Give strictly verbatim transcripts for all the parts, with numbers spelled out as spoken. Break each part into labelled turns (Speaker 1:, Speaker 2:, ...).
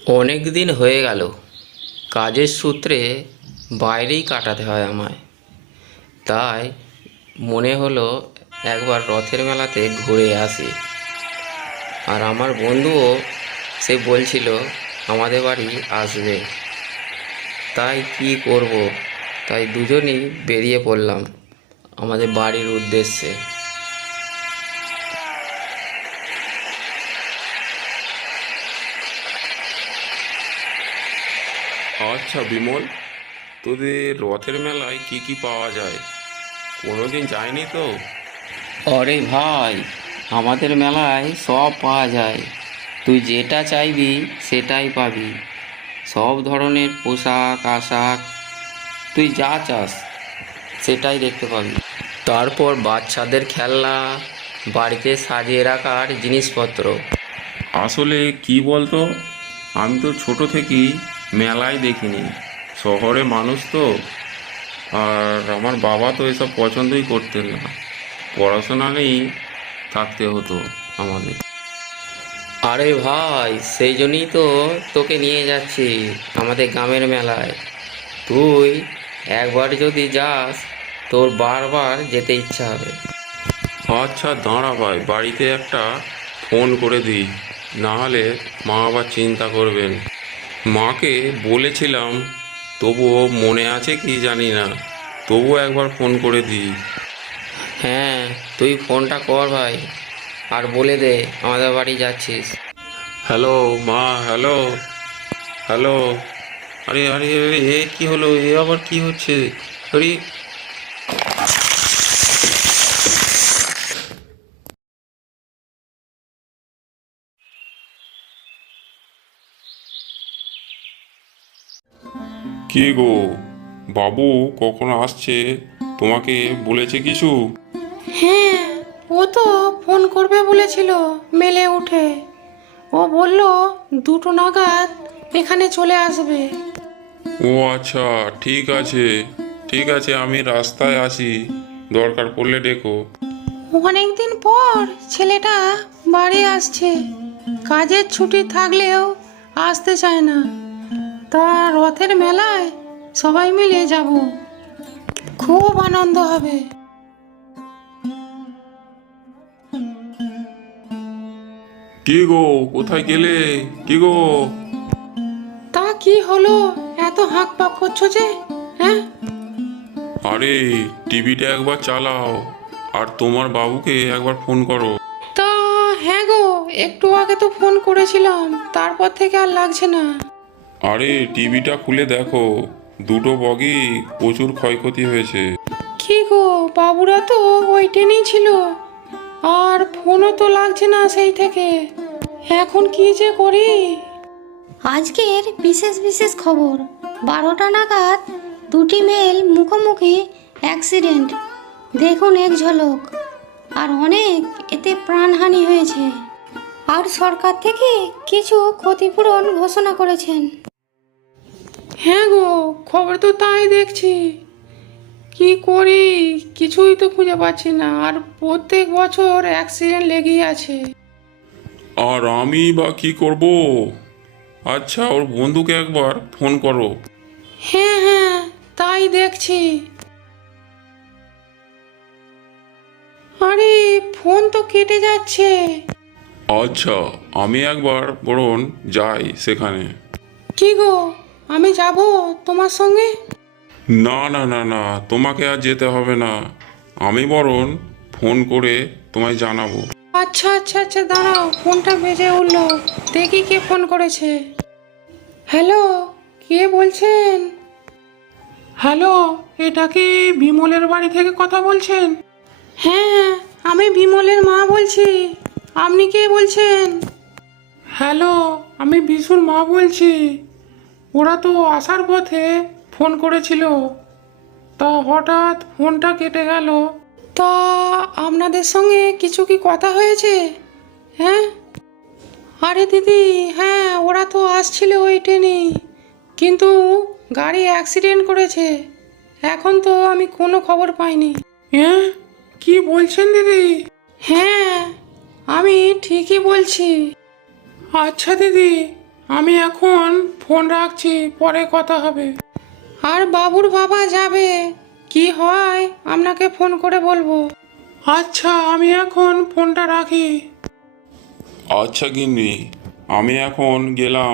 Speaker 1: অনেক দিন হয়ে গেল, কাজের সূত্রে বাইরেই কাটাতে হয় আমায়। তাই মনে হলো একবার রথের মেলাতে ঘুরে আসি। আর আমার বন্ধুও সে বলছিল আমাদের বাড়ি আসবে। তাই কি করব, তাই দুজনই বেরিয়ে পড়লাম আমাদের বাড়ির উদ্দেশ্যে।
Speaker 2: আচ্ছা বিমল, তোদের রথের মেলায় কি কি পাওয়া যায়? কোনোদিন যায়নি তো।
Speaker 1: আরে ভাই, আমাদের মেলায় সব পাওয়া যায়। তুই যেটা চাইবি সেটাই পাবি। সব ধরনের পোশাক আশাক, তুই যা চাস সেটাই দেখতে পাবি। তারপর বাচ্চাদের খেলনা, বাড়িতে সাজিয়ে রাখার জিনিসপত্র।
Speaker 2: আসলে কি বলতো, আমি তো ছোট থেকেই মেলায় দেখিনি। শহরে মানুষ তো, আর আমার বাবা তো এসব পছন্দই করতেন না। পড়াশোনা নেই, থাকতে হতো আমাদের।
Speaker 1: আরে ভাই, সেই জন্যই তো তোকে নিয়ে যাচ্ছি আমাদের গ্রামের মেলায়। তুই একবার যদি যাস, তোর বারবার যেতে ইচ্ছা হবে।
Speaker 2: আচ্ছা দাঁড়া ভাই, বাড়িতে একটা ফোন করে দিই, না হলে মা আবার চিন্তা করবেন। মাকে বলেছিলাম, তবুও মনে আছে কি জানি না, তবুও একবার ফোন করে দিই।
Speaker 1: হ্যাঁ, তুই ফোনটা কর ভাই, আর বলে দে আমাদের বাড়ি যাচ্ছিস।
Speaker 2: হ্যালো মা, হ্যালো, হ্যালো। আরে আরে আরে, এ কি হলো? এ আবার কি হচ্ছে? আরে, কি গো, বাবু কখন আসছে? তোমাকে বলেছে কিছু?
Speaker 3: হ্যাঁ, ও তো ফোন করবে বলেছিল মেলে উঠে। ও বলল দুটো নাগাদ এখানে চলে আসবে।
Speaker 2: ও আচ্ছা, ঠিক আছে, ঠিক আছে, আমি রাস্তায় আছি, দরকার পড়লে ডেকো।
Speaker 3: অনেকদিন পর ছেলেটা বাড়ি আসছে, কাজের ছুটি থাকলেও আসতে চায় না। তা রথের মেলায় সবাই মিলে যাব, খুব আনন্দ হবে।
Speaker 2: কি গো, কোথায় গেলে? কি গো?
Speaker 3: তা কি হলো, এত হাঁক পাক করছো যে? হ্যাঁ,
Speaker 2: আরে, টিভিটা একবার চালাও, আর তোমার বাবুকে একবার ফোন করো।
Speaker 3: তা হ্যাঁ গো, একটু আগে তো ফোন করেছিলাম, তারপর থেকে আর লাগছে না।
Speaker 2: আরে টিভিটা খুলে দেখো, দুটো বগি প্রচুর ক্ষয়ক্ষতি হয়েছে।
Speaker 3: কি গো, বাবুরা তো ওই ট্রেনেই ছিল, আর ফোনও তো লাগছে না সেই থেকে। এখন কি যে করি।
Speaker 4: আজকের বিশেষ বিশেষ খবর, বারোটা নাগাদ দুটি মেল মুখোমুখি অ্যাক্সিডেন্ট, দেখুন এক ঝলক। আর অনেক এতে প্রাণহানি হয়েছে, আর সরকার থেকে কিছু ক্ষতিপূরণ ঘোষণা করেছেন।
Speaker 3: হ্যাঁ গো, খবর তো তাই দেখছি। কি করি, কিছুই তো খুঁজে পাচ্ছি না, আর প্রত্যেক বছর অ্যাক্সিডেন্ট লেগেই আছে।
Speaker 2: আর আমি বা কি করব? আচ্ছা, ওর বন্ধুকে একবার ফোন করো।
Speaker 3: হ্যাঁ হ্যাঁ, তাই দেখছি। আরে, ফোন তো কেটে যাচ্ছে।
Speaker 2: আচ্ছা, আমি একবার বরং যাই সেখানে।
Speaker 3: কি গো, আমি যাব তোমার সঙ্গে?
Speaker 2: না না না না, তোমাকে আর যেতে হবে না, আমি বরং ফোন করে তোমায় জানাবো।
Speaker 3: আচ্ছা আচ্ছা আচ্ছা, দাঁড়াও, ফোনটা বেজে উঠলো, দেখি কে ফোন করেছে। হ্যালো, কে বলছেন? হ্যালো, এটা কি বিমলের বাড়ি থেকে কথা বলছেন? হ্যাঁ, আমি বিমলের মা বলছি। আপনি কে বলছেন? হ্যালো, আমি বিশুর মা বলছি। ওরা তো আসার পথে ফোন করেছিল, তা হঠাৎ ফোনটা কেটে গেল। তা আপনাদের সঙ্গে কিছু কি কথা হয়েছে? হ্যাঁ, আরে দিদি, হ্যাঁ ওরা তো আসছিল ওই ট্রেনেই, কিন্তু গাড়ি অ্যাক্সিডেন্ট করেছে। এখন তো আমি কোনো খবর পাইনি। হ্যাঁ, কি বলছেন দিদি? হ্যাঁ, আমি ঠিকই বলছি। আচ্ছা দিদি, আমি এখন ফোন রাখছি, পরে কথা হবে। আর বাবুর বাবা যাবে, কি হয় আপনাকে ফোন করে বলবো। আচ্ছা, আমি এখন ফোনটা রাখি।
Speaker 2: আচ্ছা গিন্নি, আমি এখন গেলাম।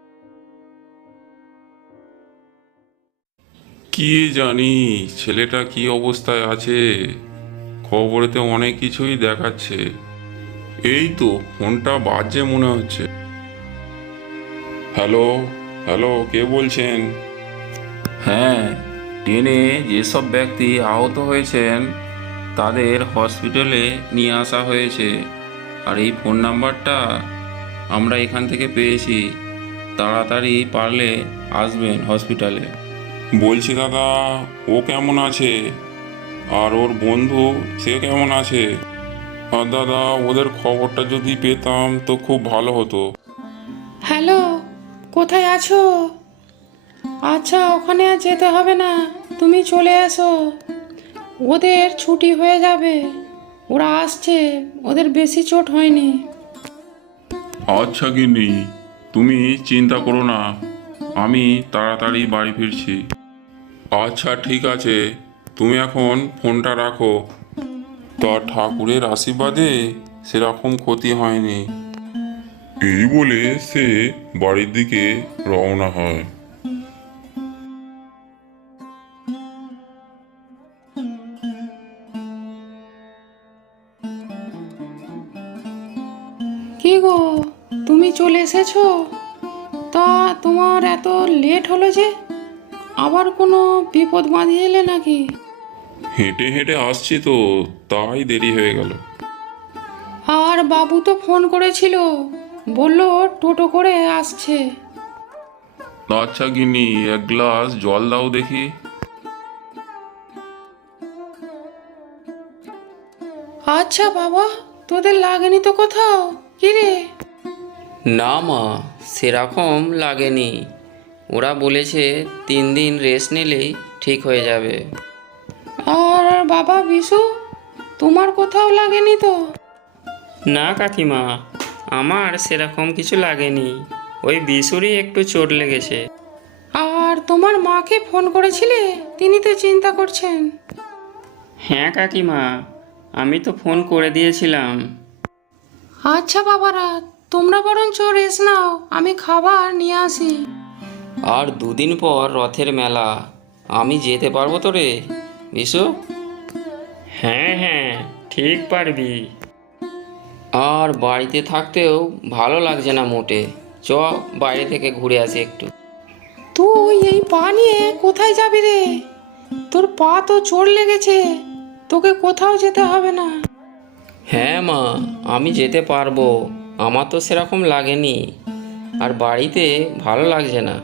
Speaker 2: কি জানি ছেলেটা কি অবস্থায় আছে, খবরেতে অনেক কিছুই দেখাচ্ছে। এই তো ফোনটা বাজে মনে হচ্ছে। হ্যালো হ্যালো, কে বলছেন? হ্যাঁ, ট্রেনে যেসব ব্যক্তি আহত হয়েছেন তাদের হসপিটালে নিয়ে আসা হয়েছে। আর এই ফোন নাম্বারটা আমরা এখান থেকে পেয়েছি, তাড়াতাড়ি পারলে আসবেন হসপিটালে। বলছি দাদা, ও কেমন আছে? আর ওর বন্ধু, সে কেমন আছে? আর দাদা, ওদের খবরটা যদি পেতাম তো খুব ভালো হতো।
Speaker 3: হ্যালো, কোথায় আছো? আচ্ছা, ওখানে আর যেতে হবে না, তুমি চলে এসো। ওদের ছুটি হয়ে যাবে, ওরা আসছে, ওদের বেশি চোট হয়নি।
Speaker 2: আচ্ছা গিন্নি, তুমি চিন্তা করো না, আমি তাড়াতাড়ি বাড়ি ফিরছি। আচ্ছা ঠিক আছে, তুমি এখন ফোনটা রাখো। তা ঠাকুরের আশীর্বাদে সেরকম ক্ষতি হয়নি। এই বলে সে বাড়ির দিকে রওনা হয়।
Speaker 3: কি গো, তুমি চলে এসেছো? তা তোমার এত লেট হলো যে? আবার কোনো বিপদ বাঁধিয়ে এলে নাকি?
Speaker 2: হেঁটে হেঁটে আসছি তো, তাই দেরি হয়ে গেল।
Speaker 3: আর বাবু তো ফোন করেছিল, বললো টোটো করে আসছে।
Speaker 2: আচ্ছা গিন্নি, এক গ্লাস জল দাও দেখি।
Speaker 3: আচ্ছা বাবা, তোদের লাগেনি তো কোথাও? কি রে?
Speaker 1: না মা, সেরকম লাগেনি। ওরা বলেছে তিন দিন রেস্ট নিলেই ঠিক হয়ে যাবে।
Speaker 3: আর বাবা বিশু, তোমার কোথাও লাগেনি তো?
Speaker 1: না কাকিমা, আমার সেরকম কিছু লাগেনি, ওই বিশুরই একটু চোট লেগেছে।
Speaker 3: আর তোমার মাকে ফোন করেছিলে? তিনি তো চিন্তা করছেন।
Speaker 1: হ্যাঁ কাকিমা, আমি তো ফোন করে দিয়েছিলাম।
Speaker 3: আচ্ছা বাবারা, তোমরা বরঞ্চ রেস্ট নাও, আমি খাবার নিয়ে আসি।
Speaker 1: আর দুদিন পর রথের মেলা, আমি যেতে পারবো তো রে বিশু? হ্যাঁ হ্যাঁ, ঠিক পারবি। আর বাড়িতে থাকতেও ভালো লাগছে না মোটে, চ বাইরে থেকে ঘুরে আসি একটু।
Speaker 3: তুই এই পা নিয়ে কোথায় যাবি রে? তোর পা তো চোট লেগেছে, তোকে কোথাও যেতে হবে না।
Speaker 1: হ্যাঁ মা, আমি যেতে পারবো, আমার তো সেরকম লাগেনি, আর বাড়িতে ভালো লাগছে না।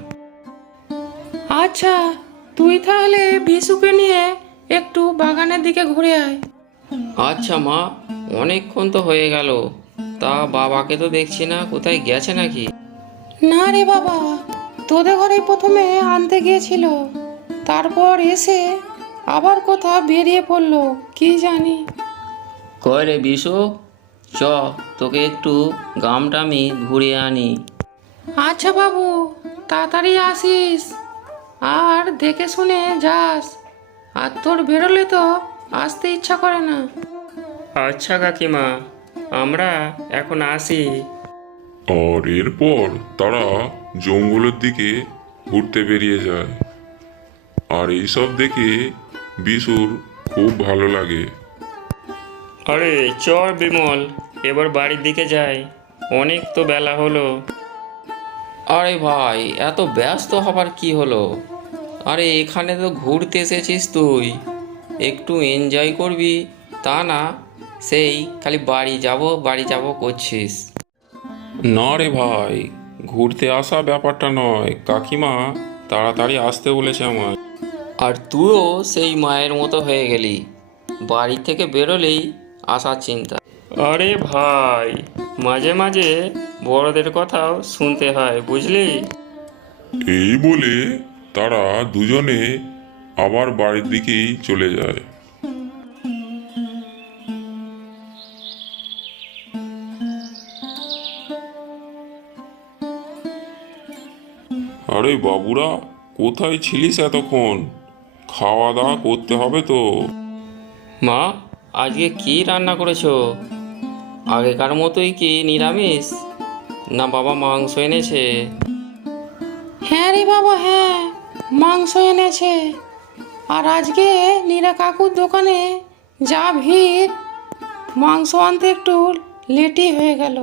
Speaker 3: আচ্ছা, তুই তাহলে বিশুকে নিয়ে একটু বাগানের দিকে ঘুরে আয়।
Speaker 1: আচ্ছা মা, অনেকক্ষণ তো হয়ে গেল, তা বাবাকে তো দেখছি না, কোথায় গেছে নাকি?
Speaker 3: না রে বাবা, তোদের ঘরে প্রথমে আনতে গিয়েছিল, তারপর এসে আবার কোথাও বেরিয়ে পড়লো, কি জানি।
Speaker 1: কয় রে বিশু, চ তোকে একটু গ্রামটা আমি ঘুরিয়ে আনি।
Speaker 3: আচ্ছা বাবু, তাড়াতাড়ি আসিস, আর দেখে শুনে যাস, আর তোর বেরোলে তো আসতে ইচ্ছা করে না।
Speaker 1: আচ্ছা কাকিমা, আমরা এখন আসি।
Speaker 2: আর এরপর তারা জঙ্গলের দিকে ঘুরতে বেরিয়ে যায়। আর এইসব দেখে বিশুর খুব ভালো লাগে।
Speaker 1: আরে চল বিমল, এবার বাড়ির দিকে যাই, অনেক তো বেলা হলো। আরে ভাই, এত ব্যস্ত হবার কি হলো? আরে এখানে তো ঘুরতে এসেছিস তুই, একটু এনজয় করবি, তা না সেই খালি বাড়ি যাব বাড়ি যাব করছিস।
Speaker 2: না রে ভাই, ঘুরতে আসা ব্যাপারটা নয়, কাকিমা তাড়াতাড়ি আসতে বলেছে আমার।
Speaker 1: আর তুইও সেই মায়ের মতো হয়ে গেলি, বাড়ি থেকে বেরোলেই আসার চিন্তা। আরে ভাই, মাঝে মাঝে বড়দের কথাও শুনতে হয়, বুঝলি?
Speaker 2: এই বলে তারা দুজনে আবার বাড়ির দিকেই চলে যায়। আরে বাবুরা, কোথায় ছিলিস এতক্ষণ? খাওয়া দাওয়া করতে হবে তো।
Speaker 1: মা, আজকে কি রান্না করেছো? আগেকার মতোই কি নিরামিষ, না বাবা মাংস এনেছে?
Speaker 3: হ্যাঁ রে বাবা, হ্যাঁ, মাংস এনেছে। আর আজকে নীরা কাকুর দোকানে যা ভিড়, মাংস আনতে একটু লেটই হয়ে গেল।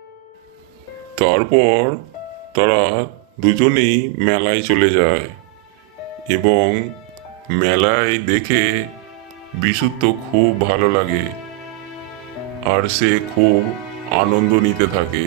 Speaker 2: তারপর তারা দুজনেই মেলায় চলে যায় এবং মেলায় দেখে বিশুর তো খুব ভালো লাগে আর সে খুব আনন্দ নিতে থাকে।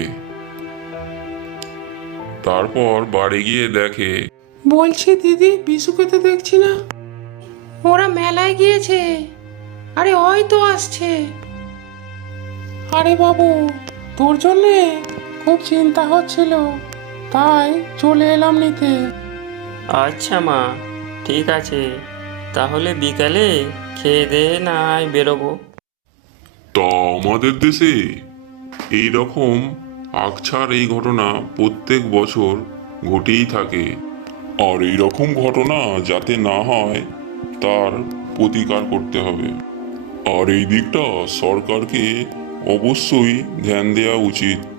Speaker 2: তারপর বাড়ি গিয়ে দেখে
Speaker 3: বলছি দিদি, বিশুকে তো দেখছি না। ওরা মেলায় গিয়েছে। আরে ওই তো আসছে। আরে বাবু, তোর জন্যে খুব চিন্তা হচ্ছিল, তাই চলে এলাম নিতে।
Speaker 1: আচ্ছা মা, ঠিক আছে, তাহলে বিকালে খেয়ে দিয়ে নাই বেরোবো।
Speaker 2: তা আমাদের দেশে এই রকম আকছার এই ঘটনা প্রত্যেক বছর ঘটেই থাকে, আর এই রকম ঘটনা যাতে না হয় তার প্রতিকার করতে হবে। আর এই দিকটা সরকারকে অবশ্যই ধ্যান দেওয়া উচিত।